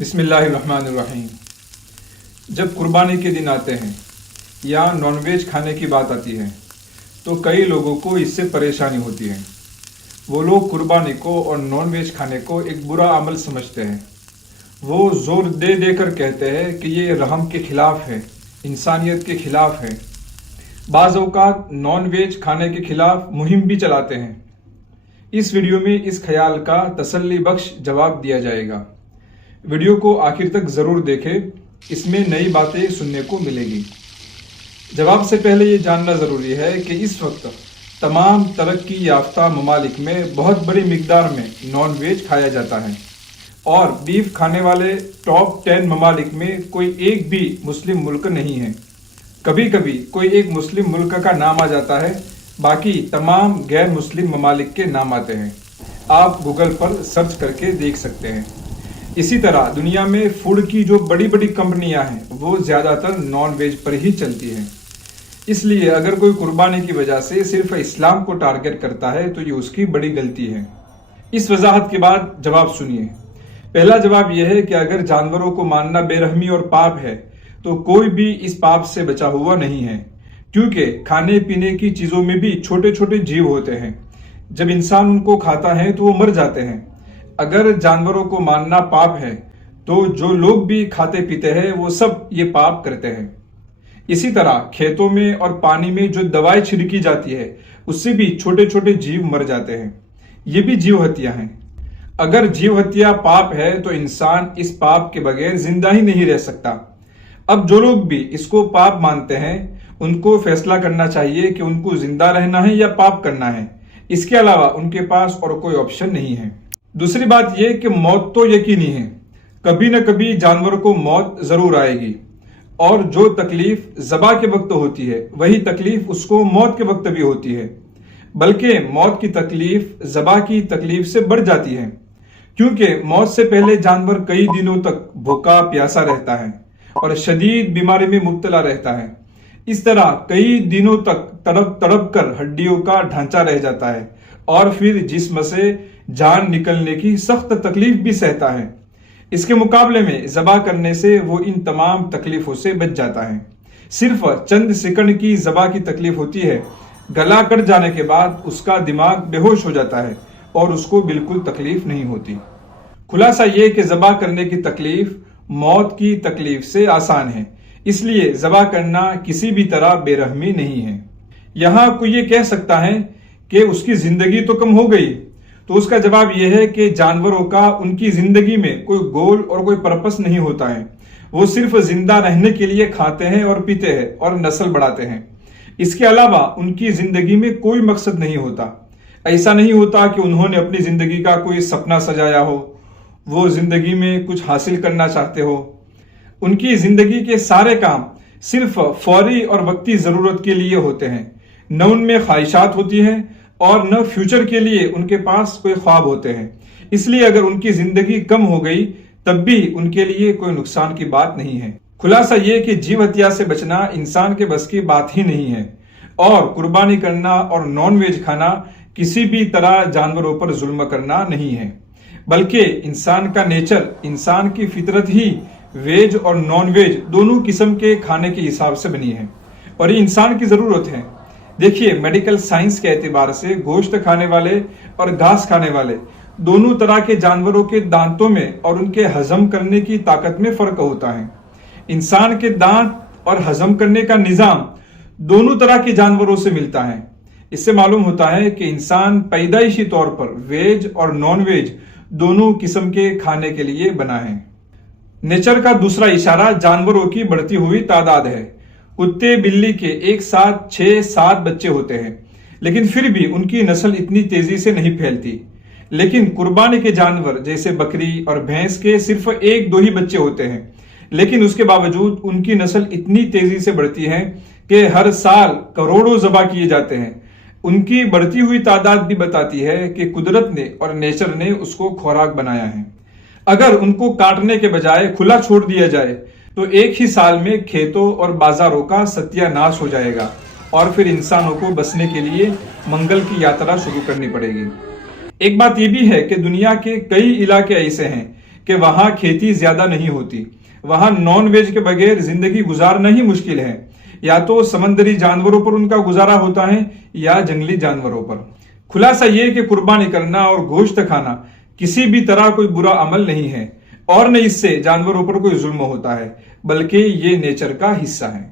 بسم اللہ الرحمن الرحیم۔ جب قربانی کے دن آتے ہیں یا نان ویج کھانے کی بات آتی ہے تو کئی لوگوں کو اس سے پریشانی ہوتی ہے۔ وہ لوگ قربانی کو اور نان ویج کھانے کو ایک برا عمل سمجھتے ہیں۔ وہ زور دے دے کر کہتے ہیں کہ یہ رحم کے خلاف ہے، انسانیت کے خلاف ہے۔ بعض اوقات نان ویج کھانے کے خلاف مہم بھی چلاتے ہیں۔ اس ویڈیو میں اس خیال کا تسلی بخش جواب دیا جائے گا۔ ویڈیو کو آخر تک ضرور دیکھیں، اس میں نئی باتیں سننے کو ملے گی۔ جواب سے پہلے یہ جاننا ضروری ہے کہ اس وقت تمام ترقی یافتہ ممالک میں بہت بڑی مقدار میں نان ویج کھایا جاتا ہے، اور بیف کھانے والے ٹاپ 10 ممالک میں کوئی ایک بھی مسلم ملک نہیں ہے۔ کبھی کبھی کوئی ایک مسلم ملک کا نام آ جاتا ہے، باقی تمام غیر مسلم ممالک کے نام آتے ہیں۔ آپ گوگل پر سرچ کر کے دیکھ سکتے ہیں۔ اسی طرح دنیا میں فوڈ کی جو بڑی بڑی کمپنیاں ہیں وہ زیادہ تر نان ویج پر ہی چلتی ہیں۔ اس لیے اگر کوئی قربانی کی وجہ سے صرف اسلام کو ٹارگٹ کرتا ہے تو یہ اس کی بڑی غلطی ہے۔ اس وضاحت کے بعد جواب سنیے۔ پہلا جواب یہ ہے کہ اگر جانوروں کو مارنا بے رحمی اور پاپ ہے تو کوئی بھی اس پاپ سے بچا ہوا نہیں ہے، کیونکہ کھانے پینے کی چیزوں میں بھی چھوٹے چھوٹے جیو ہوتے ہیں۔ جب انسان ان کو کھاتا ہے تو وہ مر جاتے ہیں۔ اگر جانوروں کو مارنا پاپ ہے تو جو لوگ بھی کھاتے پیتے ہیں وہ سب یہ پاپ کرتے ہیں۔ اسی طرح کھیتوں میں اور پانی میں جو دوائی چھڑکی جاتی ہے اس سے بھی چھوٹے چھوٹے جیو مر جاتے ہیں۔ یہ بھی جیو ہتیا ہیں۔ اگر جیو ہتیا پاپ ہے تو انسان اس پاپ کے بغیر زندہ ہی نہیں رہ سکتا۔ اب جو لوگ بھی اس کو پاپ مانتے ہیں ان کو فیصلہ کرنا چاہیے کہ ان کو زندہ رہنا ہے یا پاپ کرنا ہے۔ اس کے علاوہ ان کے پاس اور کوئی آپشن نہیں ہے۔ دوسری بات یہ کہ موت تو یقینی ہے، کبھی نہ کبھی جانور کو موت ضرور آئے گی، اور جو تکلیف ذبح کے وقت ہوتی ہے وہی تکلیف اس کو موت کے وقت بھی ہوتی ہے، بلکہ موت کی تکلیف ذبح کی تکلیف سے بڑھ جاتی ہے، کیونکہ موت سے پہلے جانور کئی دنوں تک بھوکا پیاسا رہتا ہے اور شدید بیماری میں مبتلا رہتا ہے۔ اس طرح کئی دنوں تک تڑپ تڑپ کر ہڈیوں کا ڈھانچہ رہ جاتا ہے اور پھر جسم سے جان نکلنے کی سخت تکلیف بھی سہتا ہے۔ اس کے مقابلے میں ذبح کرنے سے وہ ان تمام تکلیفوں سے بچ جاتا ہے۔ صرف چند سیکنڈ کی ذبح کی تکلیف ہوتی ہے، گلا کٹ جانے کے بعد اس کا دماغ بے ہوش ہو جاتا ہے اور اس کو بالکل تکلیف نہیں ہوتی۔ خلاصہ یہ کہ ذبح کرنے کی تکلیف موت کی تکلیف سے آسان ہے، اس لیے ذبح کرنا کسی بھی طرح بے رحمی نہیں ہے۔ یہاں کوئی یہ کہہ سکتا ہے کہ اس کی زندگی تو کم ہو گئی، تو اس کا جواب یہ ہے کہ جانوروں کا ان کی زندگی میں کوئی گول اور کوئی پرپس نہیں ہوتا ہے۔ وہ صرف زندہ رہنے کے لیے کھاتے ہیں اور پیتے ہیں اور نسل بڑھاتے ہیں۔ اس کے علاوہ ان کی زندگی میں کوئی مقصد نہیں ہوتا۔ ایسا نہیں ہوتا کہ انہوں نے اپنی زندگی کا کوئی سپنا سجایا ہو، وہ زندگی میں کچھ حاصل کرنا چاہتے ہو۔ ان کی زندگی کے سارے کام صرف فوری اور وقتی ضرورت کے لیے ہوتے ہیں۔ نہ ان میں خواہشات ہوتی ہیں اور نہ فیوچر کے لیے ان کے پاس کوئی خواب ہوتے ہیں۔ اس لیے اگر ان کی زندگی کم ہو گئی تب بھی ان کے لیے کوئی نقصان کی بات نہیں ہے۔ خلاصہ یہ کہ جیو ہتیا سے بچنا انسان کے بس کی بات ہی نہیں ہے، اور قربانی کرنا اور نان ویج کھانا کسی بھی طرح جانوروں پر ظلم کرنا نہیں ہے، بلکہ انسان کا نیچر، انسان کی فطرت ہی ویج اور نان ویج دونوں قسم کے کھانے کے حساب سے بنی ہے، اور یہ انسان کی ضرورت ہے۔ دیکھیے، میڈیکل سائنس کے اعتبار سے گوشت کھانے والے اور گھاس کھانے والے دونوں طرح کے جانوروں کے دانتوں میں اور ان کے ہضم کرنے کی طاقت میں فرق ہوتا ہے۔ انسان کے دانت اور ہضم کرنے کا نظام دونوں طرح کے جانوروں سے ملتا ہے۔ اس سے معلوم ہوتا ہے کہ انسان پیدائشی طور پر ویج اور نان ویج دونوں قسم کے کھانے کے لیے بنا ہے۔ نیچر کا دوسرا اشارہ جانوروں کی بڑھتی ہوئی تعداد ہے۔ کتے بلی کے ایک ساتھ 6-7 بچے ہوتے ہیں، لیکن پھر بھی ان کی نسل اتنی تیزی سے نہیں پھیلتی۔ لیکن قربانی کے جانور جیسے بکری اور بھینس کے صرف 1-2 ہی بچے ہوتے ہیں، لیکن اس کے باوجود ان کی نسل اتنی تیزی سے بڑھتی ہے کہ ہر سال کروڑوں ذبح کیے جاتے ہیں۔ ان کی بڑھتی ہوئی تعداد بھی بتاتی ہے کہ قدرت نے اور نیچر نے اس کو خوراک بنایا ہے۔ اگر ان کو کاٹنے کے بجائے کھلا چھوڑ دیا جائے تو ایک ہی سال میں کھیتوں اور بازاروں کا ستیہ ناش ہو جائے گا، اور پھر انسانوں کو بسنے کے لیے منگل کی یاترا شروع کرنی پڑے گی۔ ایک بات یہ بھی ہے کہ دنیا کے کئی علاقے ایسے ہیں کہ وہاں کھیتی زیادہ نہیں ہوتی، وہاں نان ویج کے بغیر زندگی گزارنا ہی مشکل ہے، یا تو سمندری جانوروں پر ان کا گزارا ہوتا ہے یا جنگلی جانوروں پر۔ خلاصہ یہ کہ قربانی کرنا اور گوشت کھانا کسی بھی طرح کوئی برا عمل نہیں ہے، اور نہ اس سے جانوروں پر کوئی ظلم ہوتا ہے، بلکہ یہ نیچر کا حصہ ہے۔